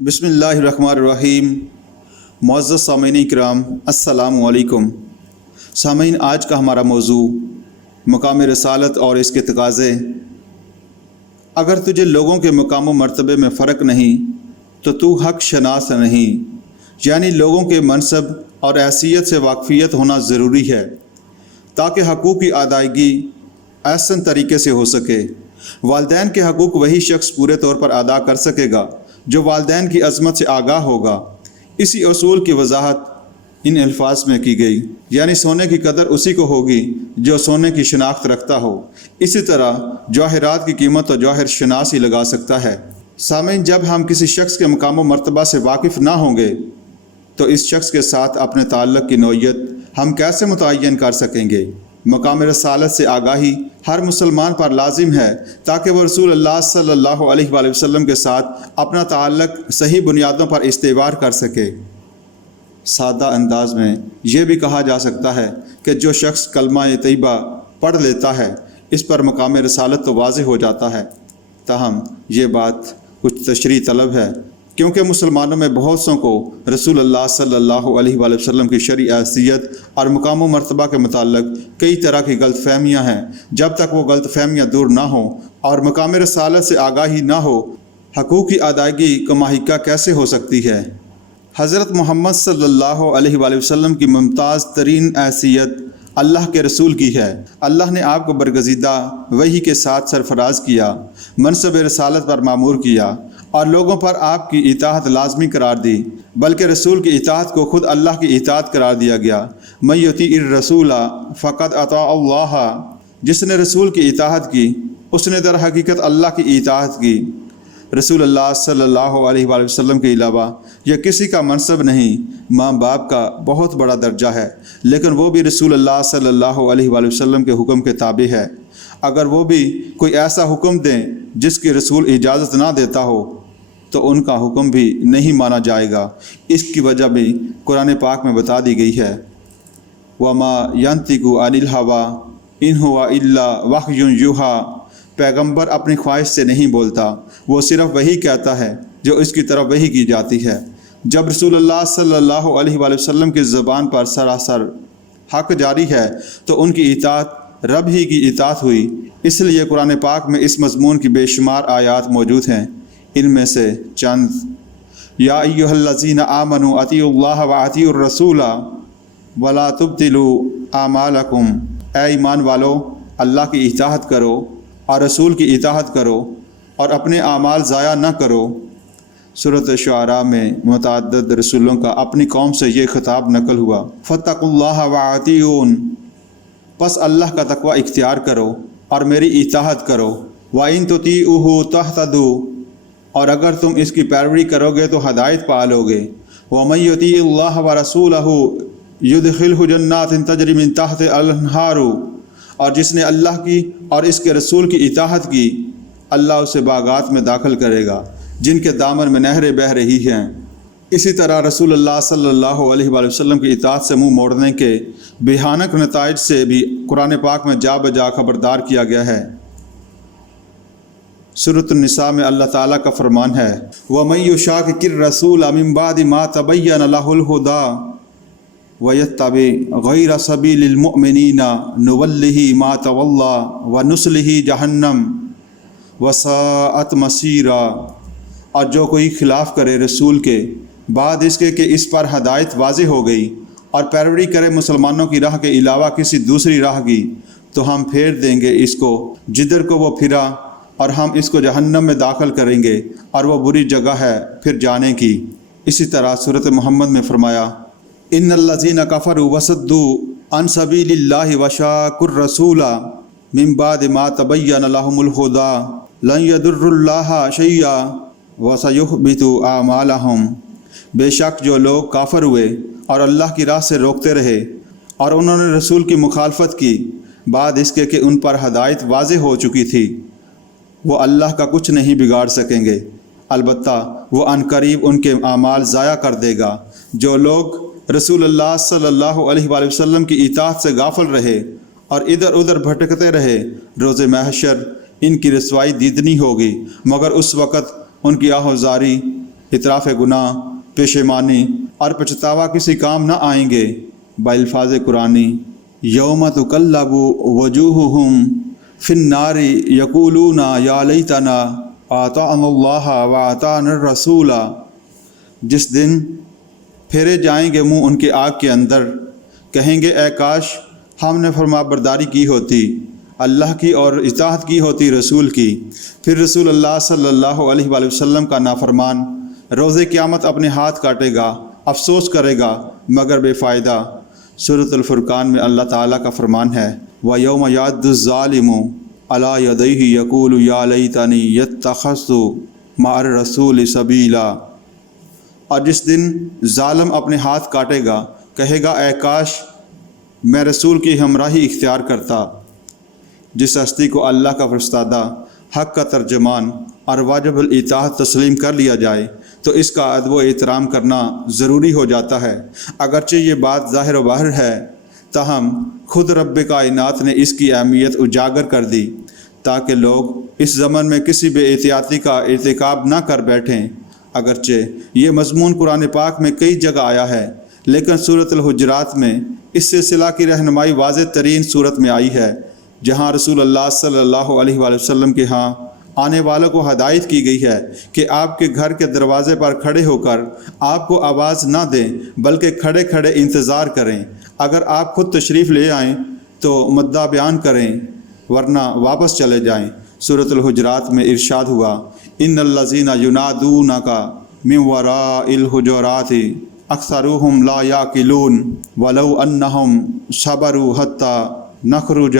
بسم اللہ الرحمن الرحیم۔ معزز سامعین کرام، السلام علیکم۔ سامعین، آج کا ہمارا موضوع مقام رسالت اور اس کے تقاضے۔ اگر تجھے لوگوں کے مقام و مرتبے میں فرق نہیں تو حق شناس نہیں، یعنی لوگوں کے منصب اور حیثیت سے واقفیت ہونا ضروری ہے تاکہ حقوق کی ادائیگی احسن طریقے سے ہو سکے۔ والدین کے حقوق وہی شخص پورے طور پر ادا کر سکے گا جو والدین کی عظمت سے آگاہ ہوگا۔ اسی اصول کی وضاحت ان الفاظ میں کی گئی، یعنی سونے کی قدر اسی کو ہوگی جو سونے کی شناخت رکھتا ہو، اسی طرح جواہرات کی قیمت تو جوہر شناس ہی لگا سکتا ہے۔ سامعین، جب ہم کسی شخص کے مقام و مرتبہ سے واقف نہ ہوں گے تو اس شخص کے ساتھ اپنے تعلق کی نوعیت ہم کیسے متعین کر سکیں گے؟ مقام رسالت سے آگاہی ہر مسلمان پر لازم ہے تاکہ وہ رسول اللہ صلی اللہ علیہ وآلہ وسلم کے ساتھ اپنا تعلق صحیح بنیادوں پر استوار کر سکے۔ سادہ انداز میں یہ بھی کہا جا سکتا ہے کہ جو شخص کلمہ طیبہ پڑھ لیتا ہے اس پر مقام رسالت تو واضح ہو جاتا ہے، تاہم یہ بات کچھ تشریح طلب ہے کیونکہ مسلمانوں میں بہت سوں کو رسول اللہ صلی اللہ علیہ وآلہ وسلم کی شرعی حیثیت اور مقام و مرتبہ کے متعلق کئی طرح کی غلط فہمیاں ہیں۔ جب تک وہ غلط فہمیاں دور نہ ہوں اور مقام رسالت سے آگاہی نہ ہو، حقوق کی ادائیگی کماحقہ کیسے ہو سکتی ہے؟ حضرت محمد صلی اللہ علیہ وآلہ وسلم کی ممتاز ترین حیثیت اللہ کے رسول کی ہے۔ اللہ نے آپ کو برگزیدہ وحی کے ساتھ سرفراز کیا، منصب رسالت پر مامور کیا اور لوگوں پر آپ کی اطاعت لازمی قرار دی، بلکہ رسول کی اطاعت کو خود اللہ کی اطاعت قرار دیا گیا۔ من یطیع الرسول فقد اطاع اللہ، جس نے رسول کی اطاعت کی اس نے در حقیقت اللہ کی اطاعت کی۔ رسول اللہ صلی اللہ علیہ وآلہ وسلم کے علاوہ یہ کسی کا منصب نہیں، ماں باپ کا بہت بڑا درجہ ہے، لیکن وہ بھی رسول اللہ صلی اللہ علیہ وآلہ وسلم کے حکم کے تابع ہے۔ اگر وہ بھی کوئی ایسا حکم دیں جس کی رسول اجازت نہ دیتا ہو تو ان کا حکم بھی نہیں مانا جائے گا۔ اس کی وجہ بھی قرآن پاک میں بتا دی گئی ہے، وَمَا يَنطِقُ عَنِ الْهَوَىٰ إِنْ هُوَ إِلَّا وَحْيٌ يُوحَىٰ، پیغمبر اپنی خواہش سے نہیں بولتا، وہ صرف وہی کہتا ہے جو اس کی طرف وحی کی جاتی ہے۔ جب رسول اللہ صلی اللہ علیہ وآلہ وسلم کی زبان پر سراسر حق جاری ہے تو ان کی اطاعت رب ہی کی اطاعت ہوئی۔ اس لیے قرآن پاک میں اس مضمون کی بے شمار آیات موجود ہیں، ان میں سے چند: یا ایھا الذین آمنوا اطیعوا اللہ واطیعوا الرسول ولا تبطلوا اعمالکم، اے ایمان والو، اللہ کی اطاعت کرو اور رسول کی اطاعت کرو اور اپنے اعمال ضائع نہ کرو۔ سورۃ شعراء میں متعدد رسولوں کا اپنی قوم سے یہ خطاب نقل ہوا، فاتقوا اللہ واطیعون، پس اللہ کا تقوی اختیار کرو اور میری اطاعت کرو۔ وَإِن تُطِیعُوهُ تَهْتَدُوا، اور اگر تم اس کی پیروی کرو گے تو ہدایت پا لو گے۔ وَمَن یُطِیعِ اللَّهَ وَرَسُولَهُ یُدْخِلْهُ جَنَّاتٍ تَجْرِی مِن تَحْتِھا الْأَنْہَارُ، اور جس نے اللہ کی اور اس کے رسول کی اطاعت کی، اللہ اسے باغات میں داخل کرے گا جن کے دامن میں نہریں بہہ رہی ہیں۔ اسی طرح رسول اللہ صلی اللہ علیہ وآلہ وسلم کی اطاعت سے منہ موڑنے کے بھیانک نتائج سے بھی قرآن پاک میں جا بجا خبردار کیا گیا ہے۔ سورۃ النساء میں اللہ تعالیٰ کا فرمان ہے، وَمَن یُشَاقِقِ الرَّسُولَ مِن بَعْدِ مَا تَبَیَّنَ لَهُ الْہُدىٰ وَيَتَّبِعْ غَیْرَ سَبِیلِ الْمُؤْمِنِینَ نُوَلِّهِ مَا تَوَلَّىٰ وَنُصْلِهِ جَہَنَّمَ وَسَاءَتْ مَصِیرًا، اور جو کوئی خلاف کرے رسول کے بعد اس کے کہ اس پر ہدایت واضح ہو گئی اور پیروی کرے مسلمانوں کی راہ کے علاوہ کسی دوسری راہ کی، تو ہم پھیر دیں گے اس کو جدھر کو وہ پھرا اور ہم اس کو جہنم میں داخل کریں گے، اور وہ بری جگہ ہے پھر جانے کی۔ اسی طرح سورۃ محمد میں فرمایا، ان الذین کفروا وصدوا عن سبیل اللہ وشاقوا الرسول من بعد ما تبین لهم الہدی لن یضروا اللہ شیئا وسیحبط اعمالهم، بے شک جو لوگ کافر ہوئے اور اللہ کی راہ سے روکتے رہے اور انہوں نے رسول کی مخالفت کی بعد اس کے کہ ان پر ہدایت واضح ہو چکی تھی، وہ اللہ کا کچھ نہیں بگاڑ سکیں گے، البتہ وہ عن قریب ان کے اعمال ضائع کر دے گا۔ جو لوگ رسول اللہ صلی اللہ علیہ وآلہ وسلم کی اطاعت سے غافل رہے اور ادھر ادھر بھٹکتے رہے، روز محشر ان کی رسوائی دیدنی ہوگی، مگر اس وقت ان کی آہوزاری اعتراف گناہ، پشیمانی اور پچھتاوا کسی کام نہ آئیں گے۔ بالفاظ قرآنی، یوم تقلب وجوہہم فی النار یقولون یا لیتنا اطعنا اللہ واطعنا الرسول، جس دن پھیرے جائیں گے منہ ان کے آگ کے اندر، کہیں گے اے کاش ہم نے فرما برداری کی ہوتی، اللہ کی اور اطاعت کی ہوتی رسول کی۔ پھر رسول اللہ صلی اللہ علیہ وآلہ وسلم کا نافرمان روز قیامت اپنے ہاتھ کاٹے گا، افسوس کرے گا مگر بے فائدہ۔ سورۃ الفرقان میں اللہ تعالیٰ کا فرمان ہے، وَيَوْمَ يَعَضُّ الظَّالِمُ عَلَىٰ يَدَيْهِ يَقُولُ يَا لَيْتَنِي اتَّخَذْتُ مَعَ الرَّسُولِ سَبِيلًا، اور جس دن ظالم اپنے ہاتھ کاٹے گا کہے گا اے کاش میں رسول کی ہمراہی اختیار کرتا۔ جس ہستی کو اللہ کا فرستادہ، حق کا ترجمان اور واجب الاطاعت تسلیم کر لیا جائے تو اس کا ادب و احترام کرنا ضروری ہو جاتا ہے۔ اگرچہ یہ بات ظاہر و باہر ہے، تاہم خود رب کائنات نے اس کی اہمیت اجاگر کر دی تاکہ لوگ اس زمن میں کسی بے احتیاطی کا ارتکاب نہ کر بیٹھیں۔ اگرچہ یہ مضمون قرآن پاک میں کئی جگہ آیا ہے، لیکن سورۃ الحجرات میں اس سلسلہ کی رہنمائی واضح ترین صورت میں آئی ہے، جہاں رسول اللہ صلی اللہ علیہ وآلہ وسلم کے ہاں آنے والوں کو ہدایت کی گئی ہے کہ آپ کے گھر کے دروازے پر کھڑے ہو کر آپ کو آواز نہ دیں بلکہ کھڑے کھڑے انتظار کریں۔ اگر آپ خود تشریف لے آئیں تو مدعا بیان کریں، ورنہ واپس چلے جائیں۔ سورۃ الحجرات میں ارشاد ہوا، ان الذین ینادونک من وراء الحجرات اکثرهم لا یعقلون ولو انہم صبروا حتی نخرج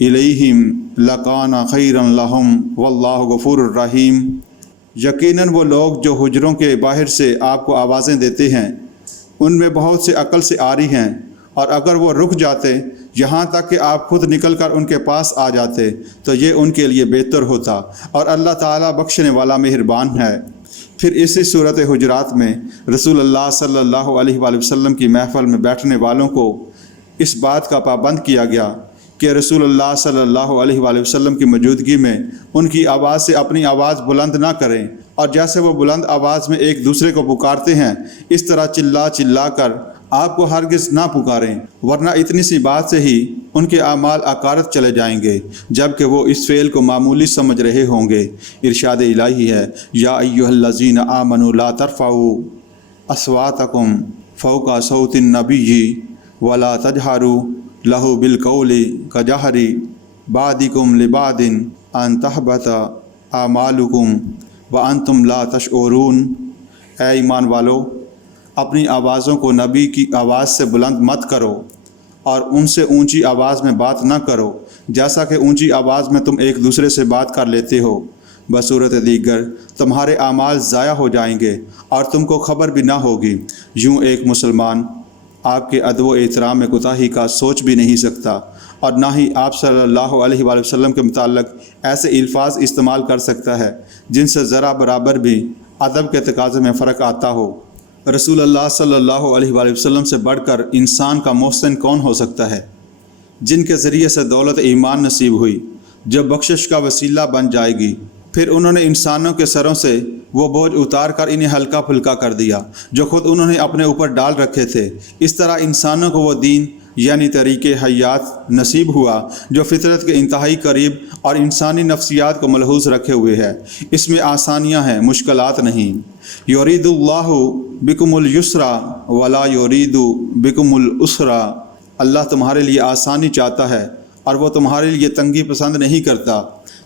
الیہم لکان خیرا لہم واللہ غفور الرحیم۔ یقیناً وہ لوگ جو حجروں کے باہر سے آپ کو آوازیں دیتے ہیں ان میں بہت سے عقل سے عاری ہیں، اور اگر وہ رک جاتے یہاں تک کہ آپ خود نکل کر ان کے پاس آ جاتے تو یہ ان کے لیے بہتر ہوتا، اور اللہ تعالیٰ بخشنے والا مہربان ہے۔ پھر اسی صورت حجرات میں رسول اللہ صلی اللہ علیہ وآلہ وسلم کی محفل میں بیٹھنے والوں کو اس بات کا پابند کیا گیا کہ رسول اللہ صلی اللہ علیہ وآلہ وسلم کی موجودگی میں ان کی آواز سے اپنی آواز بلند نہ کریں، اور جیسے وہ بلند آواز میں ایک دوسرے کو پکارتے ہیں اس طرح چلا چلا کر آپ کو ہرگز نہ پکاریں، ورنہ اتنی سی بات سے ہی ان کے اعمال عقارت چلے جائیں گے جبکہ وہ اس فعل کو معمولی سمجھ رہے ہوں گے۔ ارشاد الہی ہے، یا ایھا الذین آمنوا لا ترفعوا اصواتکم فوق صوت النبی ولا تجہروا لہ بالقول کجہر بعضکم لبعض ان تحبط اعمالکم وانتم لا تشعرون۔ اے ایمان والو، اپنی آوازوں کو نبی کی آواز سے بلند مت کرو اور ان سے اونچی آواز میں بات نہ کرو جیسا کہ اونچی آواز میں تم ایک دوسرے سے بات کر لیتے ہو، بصورت دیگر تمہارے اعمال ضائع ہو جائیں گے اور تم کو خبر بھی نہ ہوگی۔ یوں ایک مسلمان آپ کے ادب و احترام میں کوتاہی کا سوچ بھی نہیں سکتا، اور نہ ہی آپ صلی اللہ علیہ وآلہ وسلم کے متعلق ایسے الفاظ استعمال کر سکتا ہے جن سے ذرا برابر بھی ادب کے تقاضے میں فرق آتا ہو۔ رسول اللہ صلی اللہ علیہ وآلہ وسلم سے بڑھ کر انسان کا محسن کون ہو سکتا ہے، جن کے ذریعے سے دولت ایمان نصیب ہوئی جو بخشش کا وسیلہ بن جائے گی۔ پھر انہوں نے انسانوں کے سروں سے وہ بوجھ اتار کر انہیں ہلکا پھلکا کر دیا جو خود انہوں نے اپنے اوپر ڈال رکھے تھے۔ اس طرح انسانوں کو وہ دین یعنی طریق حیات نصیب ہوا جو فطرت کے انتہائی قریب اور انسانی نفسیات کو ملحوظ رکھے ہوئے ہے۔ اس میں آسانیاں ہیں، مشکلات نہیں۔ یرید اللہ بکم اليسر ولا یرید بکم العسر، اللہ تمہارے لیے آسانی چاہتا ہے اور وہ تمہارے لیے تنگی پسند نہیں کرتا۔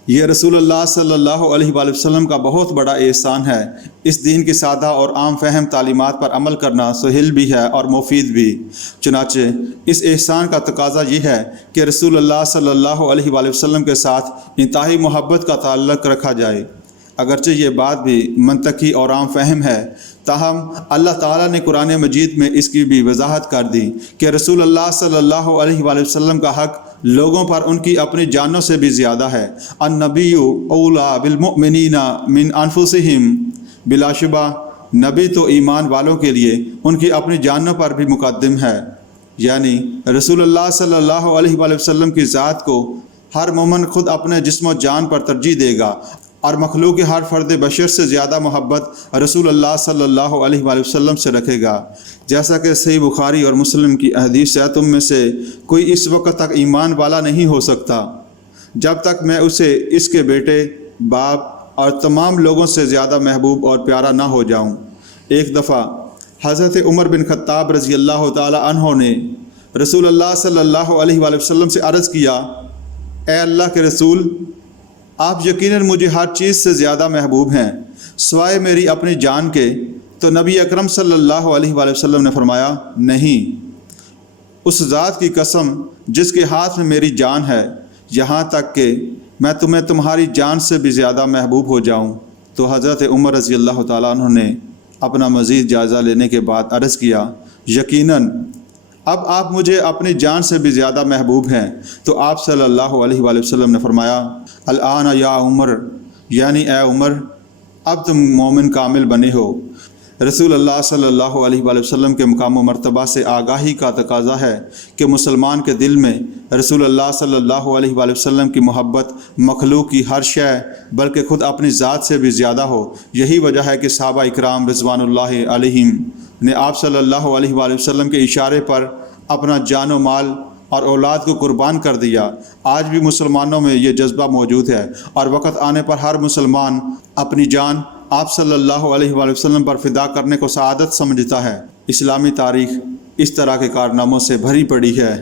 یہ رسول اللہ صلی اللہ علیہ وآلہ وسلم کا بہت بڑا احسان ہے۔ اس دین کی سادہ اور عام فہم تعلیمات پر عمل کرنا سہل بھی ہے اور مفید بھی۔ چنانچہ اس احسان کا تقاضا یہ ہے کہ رسول اللہ صلی اللہ علیہ وآلہ وسلم کے ساتھ انتہائی محبت کا تعلق رکھا جائے۔ اگرچہ یہ بات بھی منطقی اور عام فہم ہے، تاہم اللہ تعالیٰ نے قرآن مجید میں اس کی بھی وضاحت کر دی کہ رسول اللہ صلی اللہ علیہ وآلہ وسلم کا حق لوگوں پر ان کی اپنی جانوں سے بھی زیادہ ہے۔ النبی اولیٰ بالمؤمنین من انفسہم، بلا شبہ نبی تو ایمان والوں کے لیے ان کی اپنی جانوں پر بھی مقدم ہے، یعنی رسول اللہ صلی اللہ علیہ وآلہ وسلم کی ذات کو ہر مومن خود اپنے جسم و جان پر ترجیح دے گا اور مخلوق کے ہر فرد بشر سے زیادہ محبت رسول اللہ صلی اللہ علیہ وآلہ وسلم سے رکھے گا۔ جیسا کہ صحیح بخاری اور مسلم کی احادیث ہے، تم میں سے کوئی اس وقت تک ایمان والا نہیں ہو سکتا جب تک میں اسے اس کے بیٹے، باپ اور تمام لوگوں سے زیادہ محبوب اور پیارا نہ ہو جاؤں۔ ایک دفعہ حضرت عمر بن خطاب رضی اللہ تعالی عنہ نے رسول اللہ صلی اللہ علیہ وآلہ وسلم سے عرض کیا، اے اللہ کے رسول، آپ یقیناً مجھے ہر چیز سے زیادہ محبوب ہیں سوائے میری اپنی جان کے۔ تو نبی اکرم صلی اللہ علیہ وآلہ وسلم نے فرمایا، نہیں، اس ذات کی قسم جس کے ہاتھ میں میری جان ہے، یہاں تک کہ میں تمہیں تمہاری جان سے بھی زیادہ محبوب ہو جاؤں۔ تو حضرت عمر رضی اللہ تعالیٰ عنہ نے اپنا مزید جائزہ لینے کے بعد عرض کیا، یقیناً اب آپ مجھے اپنی جان سے بھی زیادہ محبوب ہیں۔ تو آپ صلی اللہ علیہ وآلہ وسلم نے فرمایا، الآن یا عمر، یعنی اے عمر، اب تم مومن کامل بنے ہو۔ رسول اللہ صلی اللہ علیہ وآلہ وسلم کے مقام و مرتبہ سے آگاہی کا تقاضا ہے کہ مسلمان کے دل میں رسول اللہ صلی اللہ علیہ وآلہ وسلم کی محبت مخلوق کی ہر شے بلکہ خود اپنی ذات سے بھی زیادہ ہو۔ یہی وجہ ہے کہ صحابہ اکرام رضوان اللہ علیہم نے آپ صلی اللہ علیہ وآلہ وسلم کے اشارے پر اپنا جان و مال اور اولاد کو قربان کر دیا۔ آج بھی مسلمانوں میں یہ جذبہ موجود ہے، اور وقت آنے پر ہر مسلمان اپنی جان آپ صلی اللہ علیہ وآلہ وسلم پر فدا کرنے کو سعادت سمجھتا ہے۔ اسلامی تاریخ اس طرح کے کارناموں سے بھری پڑی ہے۔